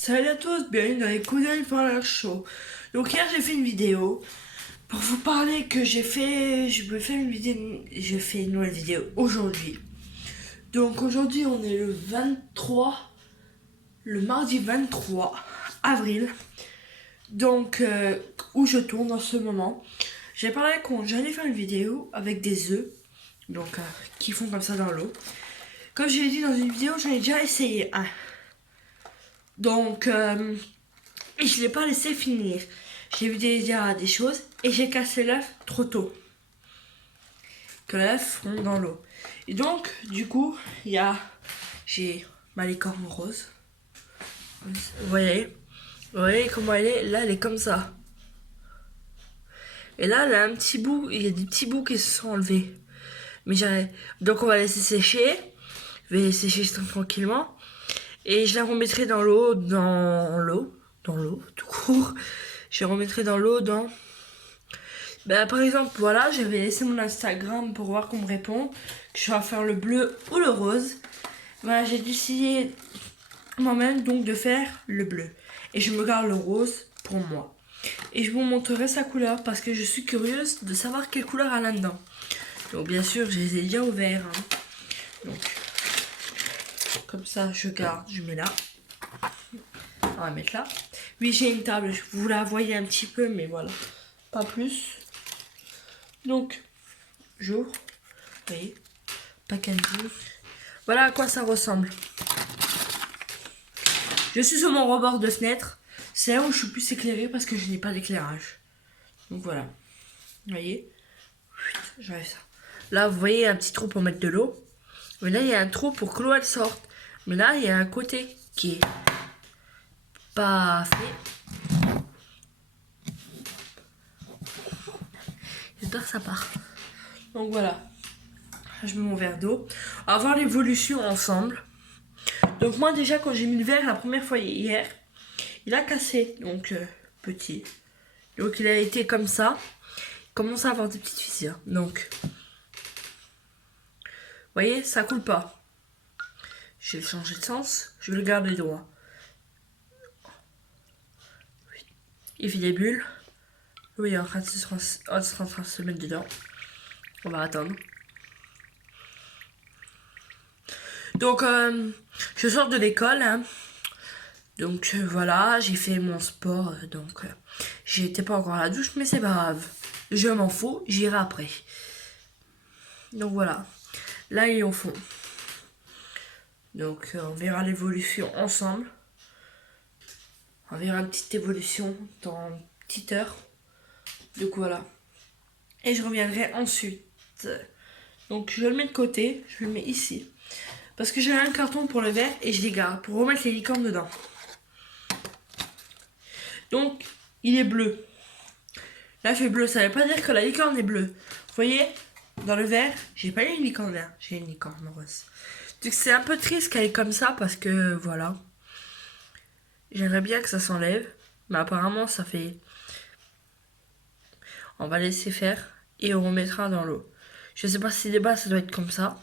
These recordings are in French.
Salut à tous, bienvenue dans les Coudelles Parleur Show. Donc hier j'ai fait une vidéo pour vous parler que je vais faire une vidéo, j'ai fait une nouvelle vidéo aujourd'hui. Donc aujourd'hui on est le mardi 23 avril. Donc où je tourne en ce moment. J'ai parlé qu'on j'allais faire une vidéo avec des œufs, donc qui font comme ça dans l'eau. Comme je l'ai dit dans une vidéo, j'en ai déjà essayé un. Donc, et je ne l'ai pas laissé finir. J'ai vu déjà des choses et j'ai cassé l'œuf trop tôt. Que l'œuf fond dans l'eau. Et donc, du coup, j'ai ma licorne rose. Vous voyez comment elle est? Là, elle est comme ça. Et là, elle a un petit bout, il y a des petits bouts qui se sont enlevés. Mais donc, on va laisser sécher. Je vais laisser sécher tranquillement. Et je la remettrai dans l'eau, tout court. Je la remettrai dans l'eau, par exemple, voilà, j'avais laissé mon Instagram pour voir qu'on me répond. Que je vais faire le bleu ou le rose. Voilà, j'ai décidé moi-même donc de faire le bleu. Et je me garde le rose pour moi. Et je vous montrerai sa couleur parce que je suis curieuse de savoir quelle couleur elle a là-dedans. Donc bien sûr, je les ai déjà ouverts. Donc, comme ça, je garde, je mets là. On va mettre là. Oui, j'ai une table, vous la voyez un petit peu, mais voilà, pas plus. Donc, j'ouvre, vous voyez, packaging. Voilà à quoi ça ressemble. Je suis sur mon rebord de fenêtre. C'est là où je suis plus éclairée parce que je n'ai pas d'éclairage. Donc voilà, vous voyez, j'enlève ça. Là, vous voyez un petit trou pour mettre de l'eau. Mais là, il y a un trou pour que l'eau elle sorte. Mais là, il y a un côté qui est pas fait. J'espère que ça part. Donc voilà. Je mets mon verre d'eau. On va voir l'évolution ensemble. Donc moi déjà quand j'ai mis le verre la première fois hier, il a cassé. Donc petit. Donc il a été comme ça. Il commence à avoir des petites fissures. Donc, vous voyez, ça coule pas. Je vais changer de sens. Je vais le garder droit. Il fait des bulles. Oui, il est en train de se mettre dedans. On va attendre. Donc, je sors de l'école. Hein. Donc, voilà, j'ai fait mon sport. Donc, j'étais pas encore à la douche, mais c'est pas grave. Je m'en fous, j'irai après. Donc, voilà. Là, il est au fond. Donc, on verra l'évolution ensemble. On verra une petite évolution dans une petite heure. Donc, voilà. Et je reviendrai ensuite. Donc, je le mets de côté. Je le mets ici. Parce que j'ai un carton pour le verre et je les garde pour remettre les licornes dedans. Donc, il est bleu. Là, je fais bleu. Ça ne veut pas dire que la licorne est bleue. Vous voyez, dans le verre, j'ai pas une licorne verte. J'ai une licorne rose. Donc, c'est un peu triste qu'elle est comme ça parce que, voilà. J'aimerais bien que ça s'enlève. Mais apparemment, ça fait... On va laisser faire et on remettra dans l'eau. Je sais pas si des bas, ça doit être comme ça.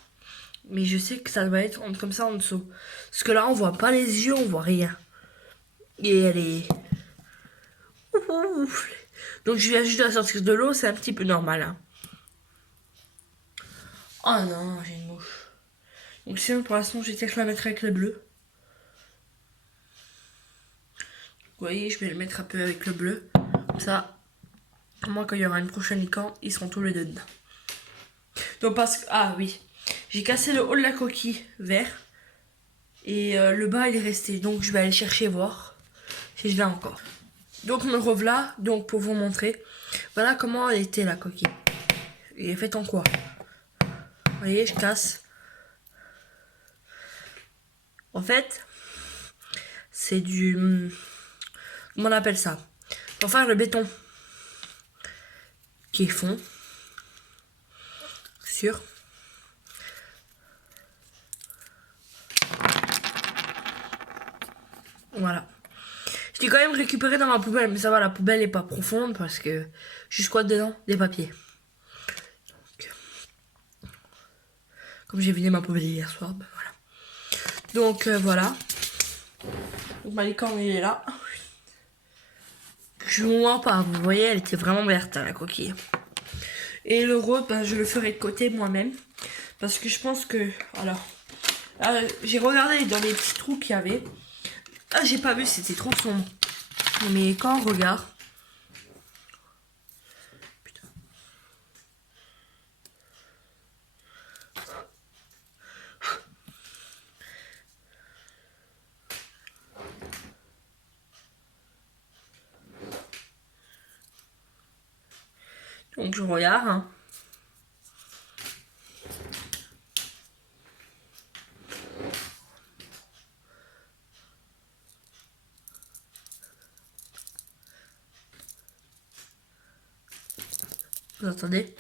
Mais je sais que ça doit être comme ça en dessous. Parce que là, on voit pas les yeux, on voit rien. Et elle est... Ouf. Donc je viens juste de la sortir de l'eau, c'est un petit peu normal. Hein. Oh non, j'ai une mouche. Donc sinon pour l'instant, je vais peut-être la mettre avec le bleu. Vous voyez, je vais le mettre un peu avec le bleu. Comme ça, moi quand il y aura une prochaine licorne, ils seront tous les deux dedans. Donc parce que... Ah oui. J'ai cassé le haut de la coquille vert. Et le bas il est resté. Donc je vais aller chercher voir si je l'ai encore. Donc me revoilà, donc pour vous montrer. Voilà comment elle était la coquille. Elle est faite en quoi? Vous voyez, je casse. En fait, c'est du... Comment on appelle ça? Pour faire le béton. Qui est fond. Sûr. Voilà. Je l'ai quand même récupéré dans ma poubelle, mais ça va, la poubelle est pas profonde parce que je squatte dedans des papiers. Donc, comme j'ai vidé ma poubelle hier soir, ben voilà. Donc voilà. Donc ma licorne il est là. Je vous mens pas, vous voyez, elle était vraiment verte la coquille. Et le rose, ben, je le ferai de côté moi-même. Parce que je pense que... Alors, j'ai regardé dans les petits trous qu'il y avait. Ah, j'ai pas vu, c'était trop sombre. Mais quand on regarde... Putain. Donc je regarde. Hein. Vous entendez?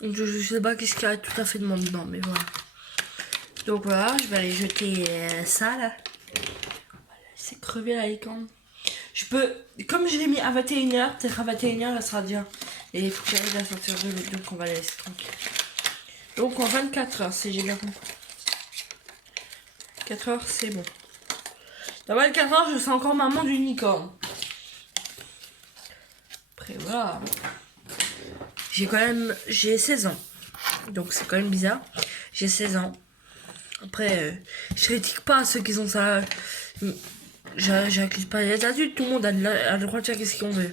Donc je sais pas qu'est-ce qu'il y a tout à fait de monde dedans, mais voilà. Donc voilà, je vais aller jeter ça là. C'est crevé la licorne. Je peux, comme je l'ai mis à 21h, peut-être à 21h elle sera bien. Et il faut que j'arrive à sortir de l'eau, donc on va la laisser tranquille. Donc en 24 heures, si j'ai bien compris. 4 heures, c'est bon. Dans 24 heures, je serai encore maman d'une licorne. Après voilà. J'ai 16 ans. Donc c'est quand même bizarre. J'ai 16 ans. Après, je critique pas ceux qui ont ça. J'accuse pas les adultes, tout le monde a le droit de faire ce qu'on veut.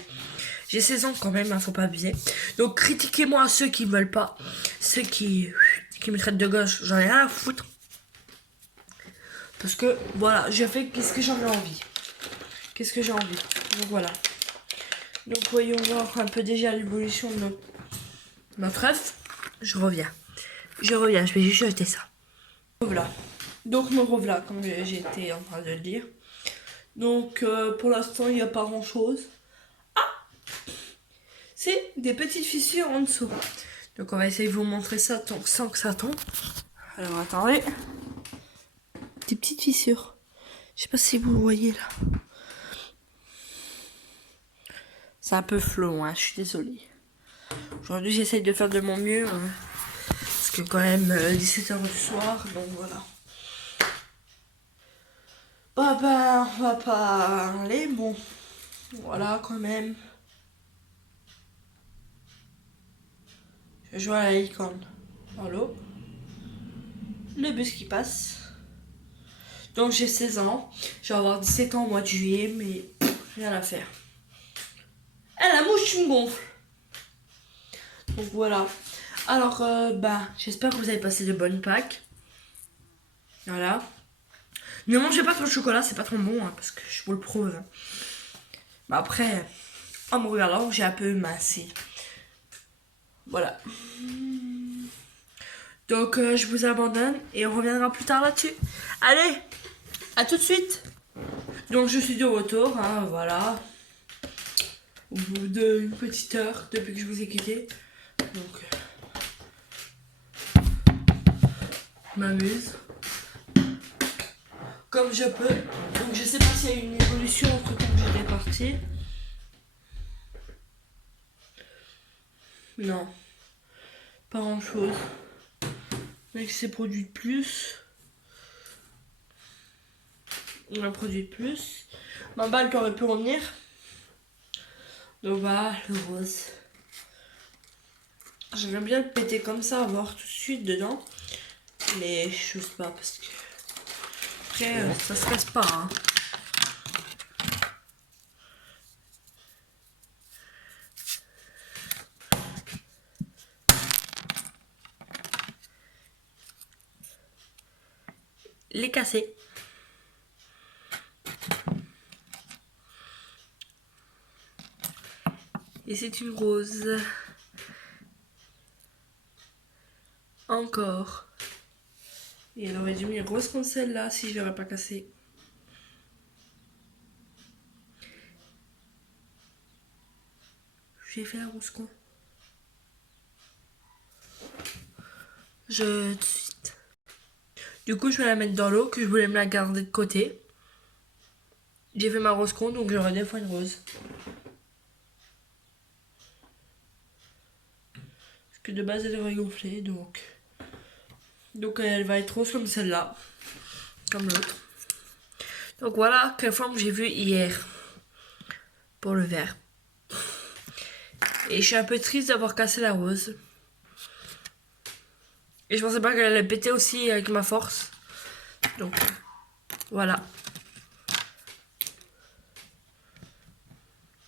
J'ai 16 ans quand même, hein, faut pas abuser. Donc critiquez-moi ceux qui veulent pas. Ceux qui me traitent de gauche, j'en ai rien à foutre. Parce que voilà, j'ai fait qu'est-ce que j'en ai envie. Qu'est-ce que j'ai envie. Donc voilà. Donc voyons voir un peu déjà l'évolution de notre œuf. Je reviens, je vais juste jeter ça. Voilà. Donc me revoilà, comme j'étais en train de le dire. Donc pour l'instant il n'y a pas grand chose. Ah, c'est des petites fissures en dessous. Donc on va essayer de vous montrer ça sans que ça tombe. Alors attendez. Des petites fissures. Je sais pas si vous le voyez là. C'est un peu flou, hein, je suis désolée. Aujourd'hui j'essaye de faire de mon mieux. Hein, parce que quand même 17h du soir, donc voilà. Bah, on va pas aller, bon. Voilà quand même. Je joue à la licorne dans l'eau. Le bus qui passe. Donc j'ai 16 ans. Je vais avoir 17 ans au mois de juillet, mais rien à faire. Eh, la mouche me gonfle. Donc voilà. Alors, j'espère que vous avez passé de bonnes Pâques. Voilà. Ne mangez pas trop de chocolat, c'est pas trop bon, hein, parce que je vous le prouve. Hein. Mais après, en me regardant, j'ai un peu mincé. Voilà. Donc je vous abandonne et on reviendra plus tard là-dessus. Allez, à tout de suite. Donc je suis de retour, hein, voilà. Au bout d'une petite heure depuis que je vous ai quitté. Donc je m'amuse comme je peux. Donc je sais pas s'il y a eu une évolution entre quand j'étais partie. Non, pas grand chose. Mais que c'est produit de plus. On a produit de plus. Ma balle qui aurait pu revenir. Donc voilà, le rose. J'aimerais bien le péter comme ça, avoir tout de suite dedans. Mais je n'ose pas parce que... Après, ça se casse pas. Hein. Les casser. Et c'est une rose. Encore. Et elle aurait dû venir rose comme celle-là si je l'aurais pas cassée. J'ai fait un rose con. Tout de suite. Du coup, je vais la mettre dans l'eau, que je voulais me la garder de côté. J'ai fait ma rose con, donc j'aurai deux fois une rose. Parce que de base, elle aurait gonflé, donc... Donc elle va être rose comme celle-là. Comme l'autre. Donc voilà quelle forme j'ai vue hier pour le vert. Et je suis un peu triste d'avoir cassé la rose. Et je pensais pas qu'elle allait péter aussi avec ma force. Donc voilà.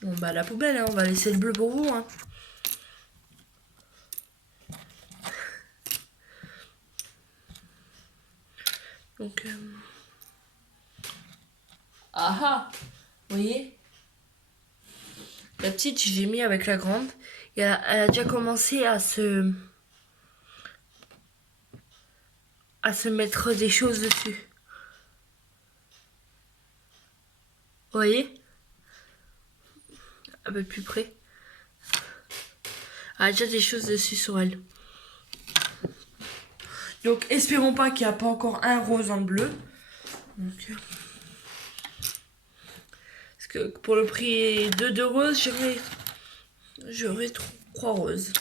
Bon bah la poubelle, hein, on va laisser le bleu pour vous. Hein. Donc ah ah, vous voyez, la petite j'ai mis avec la grande. Et elle a déjà commencé à se mettre des choses dessus. Vous voyez, un peu plus près. Elle a déjà des choses dessus sur elle. Donc espérons pas qu'il n'y a pas encore un rose en bleu. Donc, parce que pour le prix de 2 roses, j'aurais 3 roses.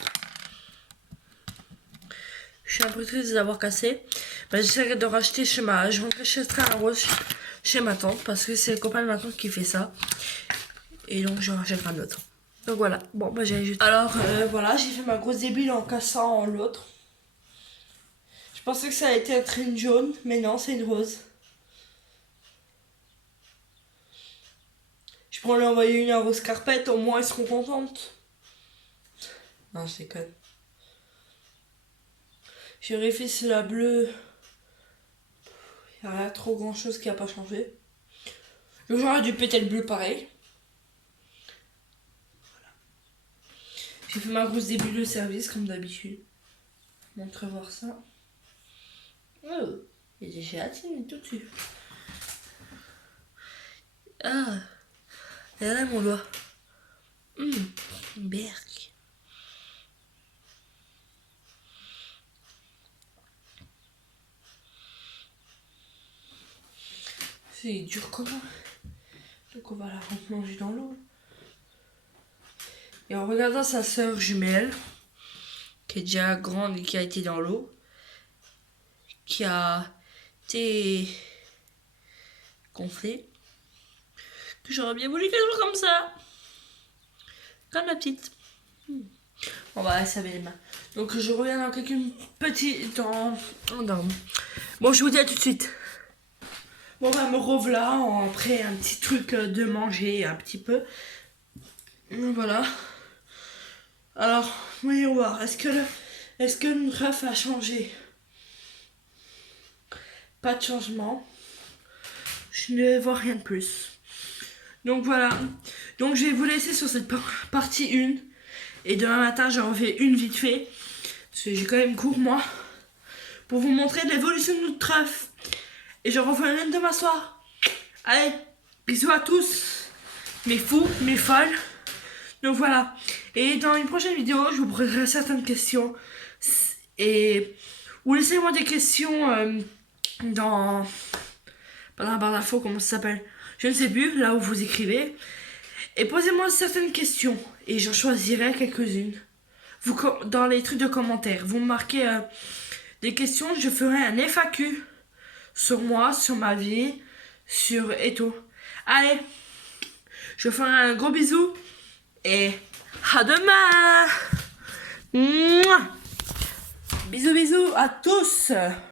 Je suis un peu triste de les avoir cassées. Bah, j'essaierai de racheter chez je rachèterai un rose chez ma tante parce que c'est le copain de ma tante qui fait ça. Et donc je rachèterai un autre. Donc voilà, bon bah j'ai jeté. Alors voilà, j'ai fait ma grosse débile en cassant l'autre. Je pensais que ça allait être une jaune, mais non, c'est une rose. Je pourrais lui envoyer une rose carpette, au moins elles seront contentes. Non, je déconne. J'ai vérifié si la bleue. Il n'y a trop grand chose qui n'a pas changé. Donc j'aurais dû péter le bleu pareil. Voilà. J'ai fait ma grosse début de service comme d'habitude. Montrez voir ça. Oh, il est gélatine tout dessus. Ah, et là mon doigt. Berk. C'est dur comment. Donc on va la replonger dans l'eau. Et en regardant sa sœur jumelle, qui est déjà grande et qui a été dans l'eau, qui a été gonflée, que j'aurais bien voulu qu'elle soit comme ça. Comme la petite. On va se laver les mains. Donc je reviens dans quelques petits temps. Bon, je vous dis à tout de suite. Bon bah me revoilà après un petit truc de manger un petit peu. Voilà. Alors, voyons voir. Est-ce que notre ref a changé? Pas de changement. Je ne vois rien de plus. Donc voilà. Donc je vais vous laisser sur cette partie 1. Et demain matin, j'en refais une vite fait. Parce que j'ai quand même cours, moi. Pour vous montrer l'évolution de notre ref. Et je refais une demain soir. Allez, bisous à tous. Mes fous, mes folles. Donc voilà. Et dans une prochaine vidéo, je vous poserai certaines questions. Et ou laissez-moi des questions dans la barre d'infos, comment ça s'appelle? Je ne sais plus, là où vous écrivez. Et posez-moi certaines questions. Et j'en choisirai quelques-unes. Dans les trucs de commentaires, vous me marquez des questions. Je ferai un FAQ sur moi, sur ma vie, sur et tout. Allez, je vous ferai un gros bisou. Et à demain. Mouah. Bisous bisous à tous.